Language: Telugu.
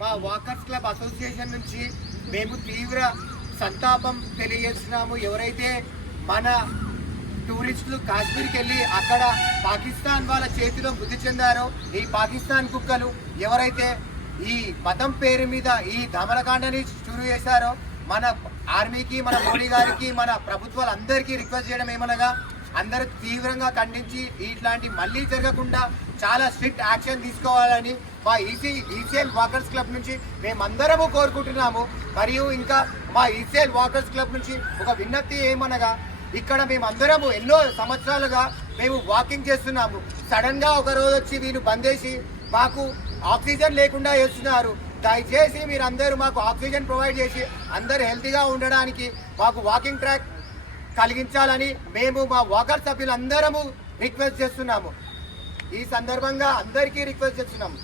మా వాకర్స్ క్లబ్ అసోసియేషన్ నుంచి మేము తీవ్ర సంతాపం తెలియజేస్తున్నాము. ఎవరైతే మన టూరిస్టులు కాశ్మీర్కి వెళ్ళి అక్కడ పాకిస్తాన్ వాళ్ళ చేతిలో మృతి చెందారో, ఈ పాకిస్తాన్ కుక్కలు ఎవరైతే ఈ మతం పేరు మీద ఈ దమనకాండని షురూ చేశారో, మన ఆర్మీకి, మన మోడీ గారికి, మన ప్రభుత్వాలందరికీ రిక్వెస్ట్ చేయడం ఏమనగా అందరూ తీవ్రంగా ఖండించి ఇట్లాంటి మళ్ళీ జరగకుండా చాలా స్ట్రిక్ట్ యాక్షన్ తీసుకోవాలని మా ఈసీఎల్ వాకర్స్ క్లబ్ నుంచి మేమందరము కోరుకుంటున్నాము. మరియు ఇంకా మా ఈసీఎల్ వాకర్స్ క్లబ్ నుంచి ఒక విజ్ఞప్తి ఏమనగా, ఇక్కడ మేమందరము ఎన్నో సంవత్సరాలుగా మేము వాకింగ్ చేస్తున్నాము. సడన్గా ఒక రోజు వచ్చి వీళ్ళు బందేసి మాకు ఆక్సిజన్ లేకుండా చేస్తున్నారు. దయచేసి మీరు అందరూ మాకు ఆక్సిజన్ ప్రొవైడ్ చేసి అందరూ హెల్తీగా ఉండడానికి మాకు వాకింగ్ ట్రాక్ కలిగించాలని మేము మా వాకర్ సభ్యులందరము రిక్వెస్ట్ చేస్తున్నాము. ఈ సందర్భంగా అందరికీ రిక్వెస్ట్ చేస్తున్నాము.